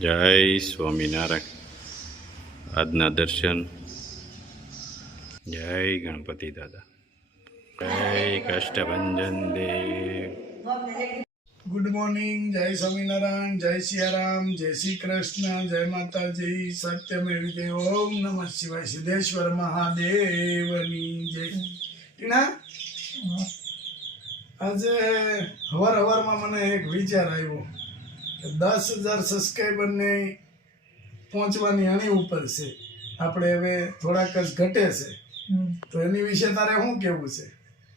જય સ્વામિનારાયણ. આજના દર્શન. જય ગણપતિ દાદા. જય કષ્ટભંજન દેવ. Good morning. જય સ્વામિનારાયણ, જય સિયારામ, જય શ્રી કૃષ્ણ, જય માતાજી, સત્યમેવ જય. ઓમ નમઃ શિવાય. સિદ્ધેશ્વર મહાદેવની જય. ટીના, આજે હવારમાં મને એક વિચાર આવ્યો કે 10,000 સબસ્ક્રાઈબરને પહોંચવાની અણી ઉપર છે. આપણે હવે થોડાક જ ઘટે છે, તો એની વિશે તારે શું કેવું છે?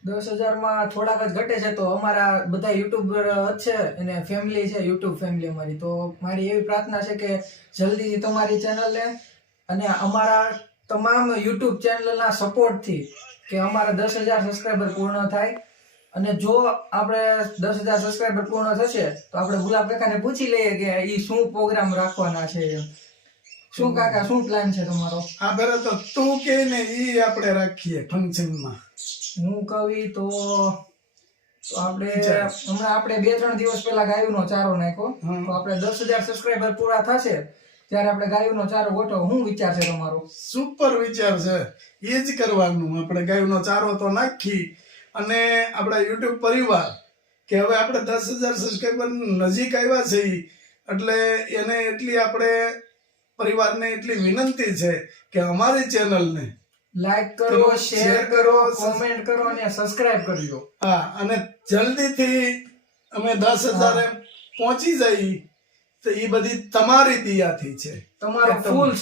10,000 થોડાક જ ઘટે છે, તો અમારા બધા યુટ્યુબર છે અને ફેમિલી છે, યુટ્યુબ ફેમિલી અમારી, તો મારી એવી પ્રાર્થના છે કે જલ્દી તમારી ચેનલને અને અમારા તમામ યુટ્યુબ ચેનલના સપોર્ટથી કે અમારા 10,000 સબસ્ક્રાઈબર પૂર્ણ થાય. અને જો આપણે 10,000 સબસ્ક્રાઈબર પૂર્ણ થશે તો આપણે ગુલાબ કાકાને પૂછી લઈએ કે એ શું પ્રોગ્રામ રાખવાના છે. શું કાકા, શું પ્લાન છે તમારો? આ બરે તો તું કે ને ઈ આપણે રાખીએ ફંક્શનમાં. હું કવિ તો આપણે હમણાં આપણે 2-3 દિવસ પહેલા ગાયુંનો ચારો નાખ્યો, તો આપણે 10,000 સબસ્ક્રાઈબર પૂરા થશે ત્યારે આપણે ગાયુંનો ચારો ગોઠવો. શું વિચાર છે તમારો? સુપર વિચાર છે, એ જ કરવાનું. આપણે ગાયનો ચારો તો નાખી અને આપણા યુટ્યુબ પરિવાર કે હવે આપણે 10,000 સબસ્ક્રાઈબર નજીક આવ્યા છે, એટલે એને એટલી આપણે પરિવારને એટલી વિનંતી છે કે અમારી ચેનલને લાઈક કરો, શેર કરો, કોમેન્ટ કરો અને સબસ્ક્રાઇબ કરજો. હા, અને જલ્દીથી અમે 10,000 પહોંચી જઈ તો એ બધી તમારી દિયાથી છે. તમારો ફૂલ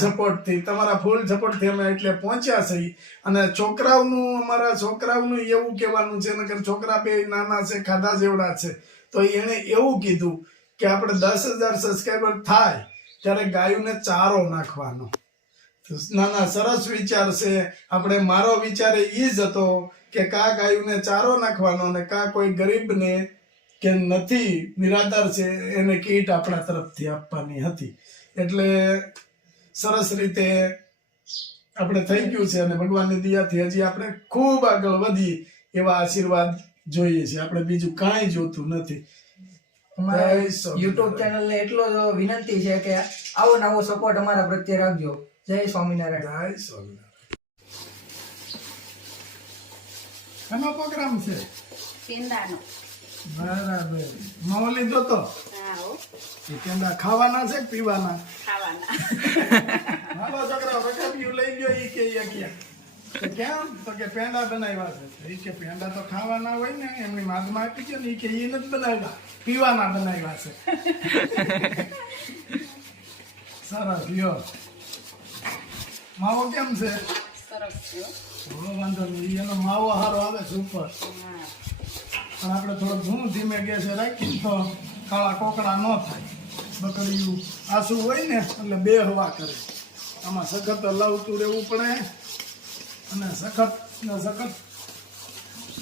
સપોર્ટ થી તમારા ફૂલ સપોર્ટ થી અમે એટલે પહોંચ્યા છીએ. અને અમારા છોકરાઓનું એવું કહેવાનું છે, નકર છોકરા બે નાના છે, ખાધા જેવડા છે, તો એને એવું કીધું કે આપણે 10,000 સબસ્ક્રાઈબર થાય ત્યારે ગાયોને ચારો નાખવાનો. ના સરસ વિચાર છે. આપણે મારો વિચાર એ જ હતો કે કા ગાયોને ચારો નાખવાનો અને કા કોઈ ગરીબને કે નથી નિરાધાર છે એને કીટ આપણા તરફથી આપવાની હતી. એટલે સરસ રીતે આપણે થઈ ગયું છે અને ભગવાનની દયાથી હજી આપણે ખૂબ આગળ વધીએ એવા આશીર્વાદ જોઈએ છે. આપણે બીજું કાંઈ જોતું નથી. અમારા યુટ્યુબ ચેનલને એટલો જ વિનંતી છે કે આવો નવો સપોર્ટ અમારા પ્રત્યે રાખજો. જય સ્વામિનારાયણ. જય સ્વામિનારાયણ. એનો પ્રોગ્રામ છે પેંડાનો. બરાબર. માવો લીધો તો એ પેંડા ખાવાના છે કે પીવાના? ખાવાના. હાલો છોકરા, રકાબિયું લઈ ગયો. ઈ કે કેમ? તો કે પેંડા બનાવ્યા છે. ઈ કે પેંડા તો ખાવાના હોય ને, એમની માગમાં આપી છે ને. ઈ કે ઈ નથી બનાવ્યા, પીવાના બનાવ્યા છે. સરસ. લ્યો, માવો કેમ છે? સરસ છે. વાંધો નહીં, એનો માવો હારો આવે સુપર. પણ આપણે થોડું ઘણું ધીમે ગેસે રાખીએ તો કાળા કોકડા ન થાય. બકડીયું આસુ હોય ને એટલે બે હવા કરે. આમાં સખત હલાવતું રહેવું પડે અને સખત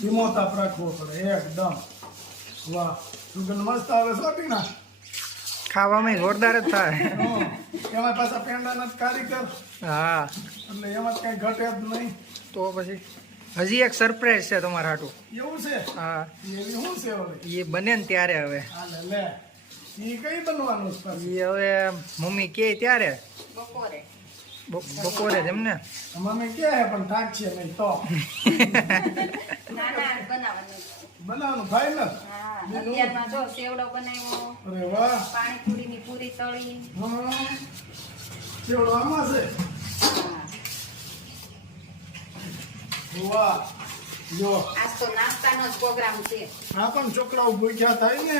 ધીમો તાપ રાખવો પડે. એકદમ વાહ, સુગંધ મસ્ત આવે. સોટીના ખાવામાં જોરદાર જ થાય. એમાં પાછા પેંડાના જ કારીગર, હા, એટલે એમાં જ કઈ ઘટે જ નહીં. તો પછી હજી એક સરપ્રાઈઝ છે તમારા હાટુ. એવું છે? હા, એની શું છે હવે? એ બને ને ત્યારે હવે હાલે લે. ઈ કઈ બનવાનું છે પાછું? એ હવે મમ્મી કે ત્યારે બપોરે. બપોરે જ એમને. મમ્મી કે પણ ઠાકશે નહીં તો નાના બનાવવાનું. બનાવવાનું ફાઇનલ. હા, અત્યારમાં જો સેવડો બનાવ્યો, અરે વાહ. પાણીપુરીની પૂરી તળી. હા, કેવડો આમાં છે. હા. વાહ, જો આજ તો નાસ્તાનો જ પ્રોગ્રામ છે. આ પણ છોકરાઓ ભૂખ્યા થાય ને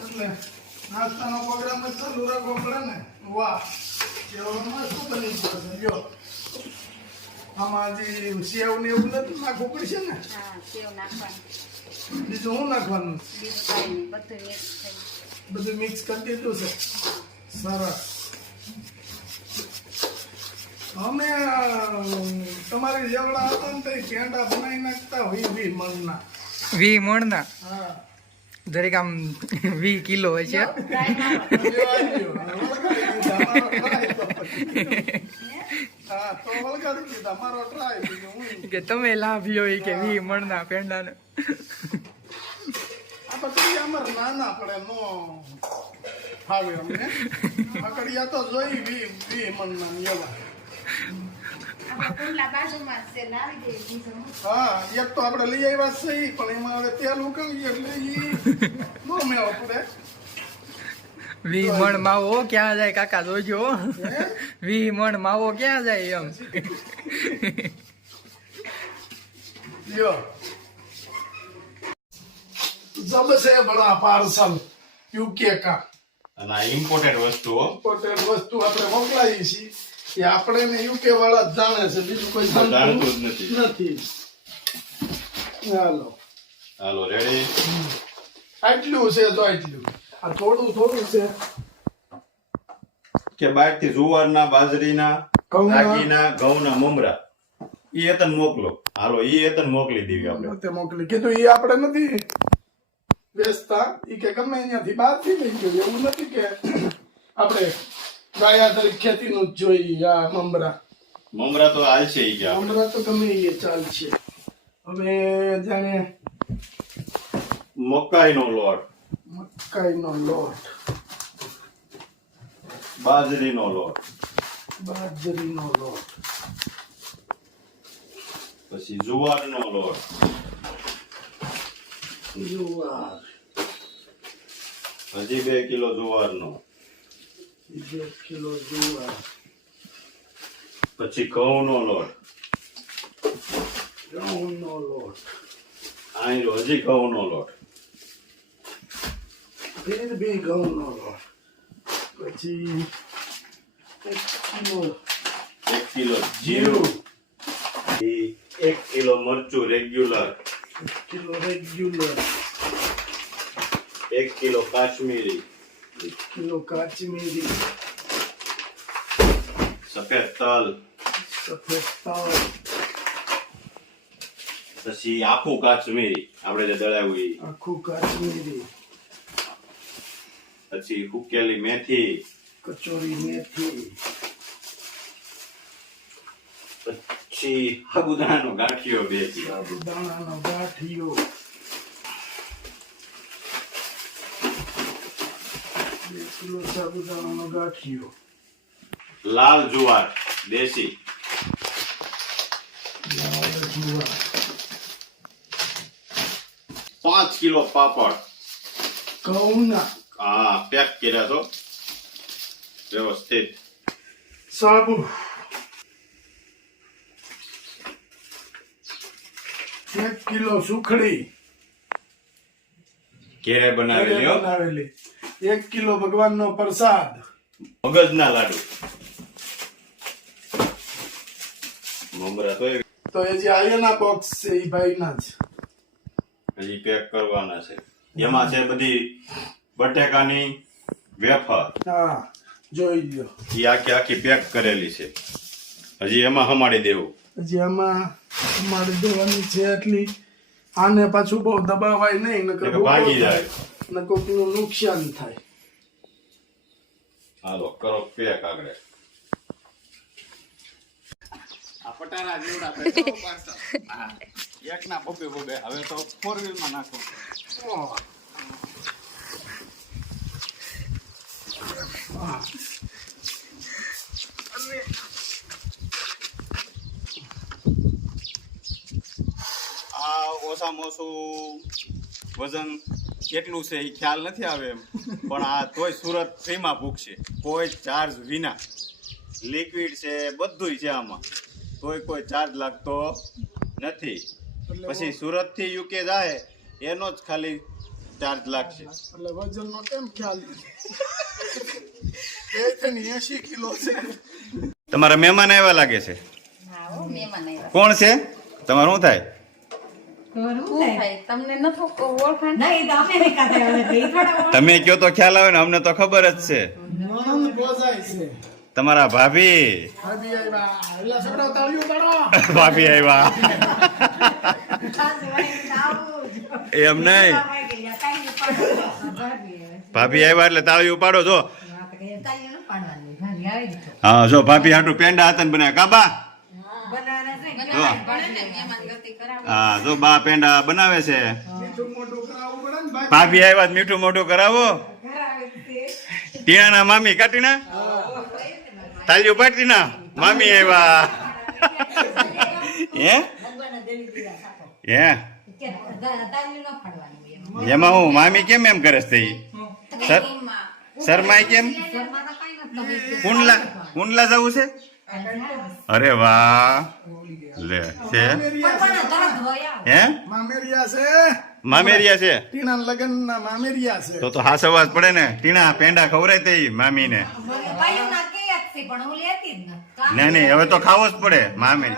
એટલે નાસ્તાનો પ્રોગ્રામ જ ચાલુ રાખવો પડે ને. વાહ, કેવડોમાં શું બની ગયો છે? જો આમાં હજી સેવ ને એવું નથી નાખવું પડશે ને? હા, સેવ નાખવાનું. બીજું શું નાખવાનું? બીજું કાંઈ નહીં, બધું મિક્સ થઈ. બધું મિક્સ કરી દીધું છે. સરસ. અમે તમારી જેવડા હતા ને તો પેંડા બનાવી નાખતા હોય 20 મણના. 20 મણના? હા, જરીક આમ 20 કિલો હોય છે. હા, તો વળગાડી દીધા. મારો ટ્રાય કે તમે લાભ લ્યો કે 20 મણના પેંડાને. આ પકડિયા અમારે નાના પડે નો ફાવે અમને પકડિયા તો જોઈ વી મનના એવા આપણે કુંડલા બાજુમાં જ છે લાવી દઈએ બીજું હું. હા એક તો આપણે લઈ આવ્યા છે ઈ, પણ એમાં હવે તેલ ઉકળીએ એટલે ઈ નો મેળ પડે 20 મણ માવો ક્યાં જાય કાકા જોજો હે? 20 મણ માવો ક્યાં જાય એમ લ્યો जब से बड़ा पार्सल यूके का અને આ ઇમ્પોર્ટેડ વસ્તુઓ ઇમ્પોર્ટેડ વસ્તુ આપણે મોકલાવી છીએ એ આપણે ને યુકે વાળા જ જાણે છે બીજું કોઈ જાણતું જ નથી હાલો હાલો રેડી આટલું છે જો આટલું આ થોડું છે કે બહારથી જુવારના બાજરીના ઘઉંના. રાગીના ઘઉંના મમરા ઈ એતન મોકલો હાલો ઈ એતન મોકલી દેવી આપણે તે મોકલી કીધું એ આપણે નથી બેસતા ઈ કે ગમે અહીંયાથી બહારથી લઈ ગયું એવું નથી કે આપણે ગાયા તરીકે ખેતીનું જ જોઈએ આ મમરા તો હાલશે ઈ કે આપણે મમરા તો ગમે એ ચાલશે હવે જાણે મકાઈનો લોટ મકાઈનો લોટ બાજરીનો લોટ બાજરીનો લોટ પછી જુવારનો લોટ જુવાર હજી 2 કિલો જુવારનો 2 કિલો જુવાર પછી ઘઉંનો લોટ ઘઉંનો લોટ આયરો હજી ઘઉંનો લોટ ફેર બે ઘઉંનો લોટ પછી 1 કિલો 1 કિલો જીરું 1 કિલો મરચું regular 1 kilo regular 1 kilo Kashmiri 1 kilo Kashmiri સફેદ તલ સફેદ તલ પછી આખું કાશ્મીરી આપણે જે દળાવ્યું ઈ આખું કાચમીરી પછી હુકેલી મેથી કચોરી મેથી પછી સાબુદાણાનો ગાંઠિયો 2 કિલો સાબુદાણાનો ગાંઠિયો 2 કિલો સાબુદાણાનો ગાંઠિયો લાલ જુવાર દેશી લાલ જુવાર 5 કિલો પાપડ ઘઉંના હા પેક કર્યા તો વ્યવસ્થિત સાબુ 1 કિલો સુખડી ઘેરે બનાવેલી હો બનાવેલી 1 કિલો ભગવાનનો પ્રસાદ મગજના લાડુ મમરા તો તો એ જે આયના બોક્સ છે એ ભાઈના જ હજી પેક કરવાના છે એમાં છે બધી બટેકાની વેફર હા જોઈ લ્યો એ આખી પેક કરેલી છે હજી એમાં હમાડી દેવું હજી આમાં અમારે દેવાની છે એટલી આને પાછું બહુ દબાવાય નહીં નકર એટલે ભાગી જાય. ને કોકનું નુકસાન થાય હાલો કરો પેક આગળ આ પટારા જેવડા છે એક ના બબે હવે તો 4 વ્હીલ માં નાખો ઓહ. હા. અને આ ઓછામાં ઓછું વજન કેટલું છે એ ખ્યાલ નથી આવે એમ પણ આ તોય સુરત ફ્રીમાં ભૂખશે કોઈ ચાર્જ વિના લિક્વિડ છે બધુંય છે આમાં તોય કોઈ ચાર્જ લાગતો નથી પછી સુરત થી યુકે જાય એનો જ ખાલી ચાર્જ લાગશે એટલે વજનનો કેમ ખ્યાલ નથી 80 કિલો છે તમારા મહેમાન આવ્યા લાગે છે હા હો મહેમાન આવ્યા. કોણ છે તમારું શું થાય શું થાય? તમને નથી ઓળખાણ તમે કયો તો ખ્યાલ આવે ને અમને તો ખબર જ છે મન બોજાય છે તમારા ભાભી ભાભી આવ્યા એટલે સગડો તાળીઓ પાડો ભાભી આવ્યા એમ નહીં ભાભી આવ્યા એટલે તાળી ઉપાડો જો હા જો ભાભી હાટુ પેંડા હતા ને બનાવ્યા કાબા જો મહેમાન ગતિ કરાવો. હા જો બા પેંડા બનાવે છે મીઠું મોઢું કરાવવું પડે ભાભી આવ્યા મીઠું મોઢું કરાવો. ટીણાના મામી કા ટીણા તાલીઓ પાડતી ના મામી આવ્યા. હે હે એમાં હું મામી કેમ એમ કરે છે સર શર્માય કેમ કુંડલા જવું છે. અરે વાહ લે છે હે મામેરિયા છે મામેરિયા છે ટીણા લગન ના મામેરિયા છે. તો હાસ અવાજ પડે ને ટીણા પેંડા ખવરાય તે મામી ને. નહીં નહીં હવે તો ખાવો જ પડે મામી.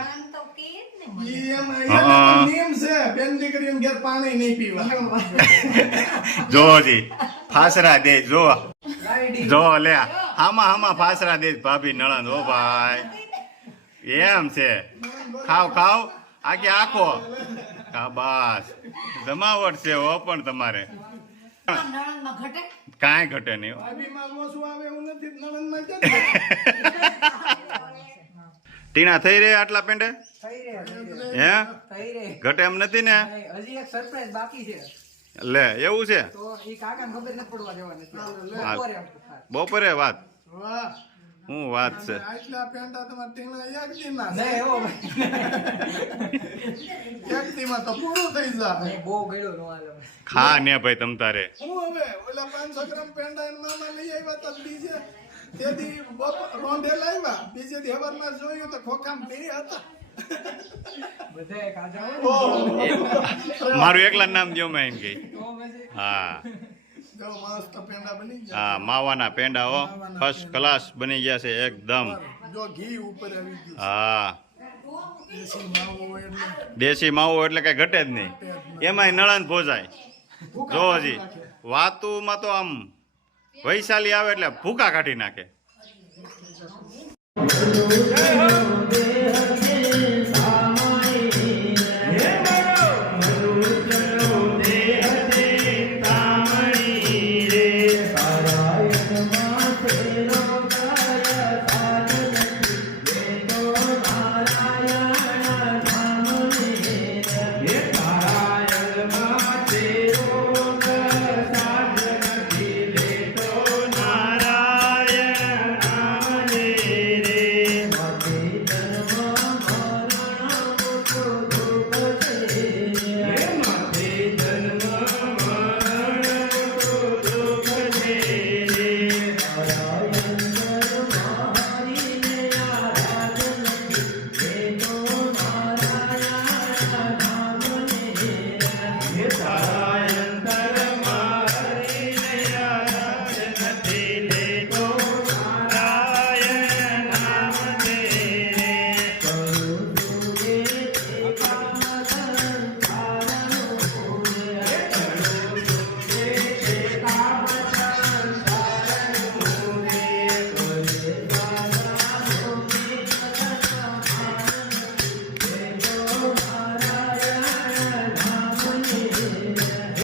નિયમ છે બેન દીકરીને ઘેર પાણી નહીં પીવા. જોજી ફાસરા દે જો જો લે હામાં ફાસરા દે ભાભી નણંદ ઓ ભાઈ એમ છે. ખાવ ખાવ આખી આખો બસ જમાવટ છે હો પણ તમારે કાંઈ ઘટે નહીં. ભાભીમાં ઓછું આવે એવું નથી નણંદમાં જ. ટીણા થઈ રહે આટલા પેંડે થઈ રે હે થઈ રે ઘટે એમ નથી ને. હજી એક સરપ્રાઈઝ બાકી છે લે એવું છે તો એ કાકાને ખબર નથી પડવા દેવાની હા. બપોરે બપોરે વાત વાહ હું વાત છે. આટલા પેંડા તમારે ટીણા એક દી ના નહીં એવો એક દીમાં તો પૂરું થઈ જાય. બહુ ગળ્યો નો હાલે ખા ને ભાઈ તમ તારે હું હવે ઓલા 500 ગ્રામ પેંડા એના મામા લઈ આવ્યા તા બીજે તેથી રોંઢે લાવ્યા બીજે દી હવારમાં જોયું તો ખોખામ બે હતા. બધાએ કાજા મારું એકલા નામ દો મેં એમ કહી. તો પછી હા જો મસ્ત પેંડા બની ગયા. હા માવાના પેંડા હો ફર્સ્ટ ક્લાસ બની ગયા છે એકદમ. જો ઘી ઉપર આવી ગયું. હા દેશી માવો હોય એટલે દેશી માવો એટલે કઈ ઘટે જ નહીં. એમાંય નળન ભોજાય. જો હજી વાતુમાં તો આમ વૈશાલી આવે એટલે ભૂકા કાઢી નાખે.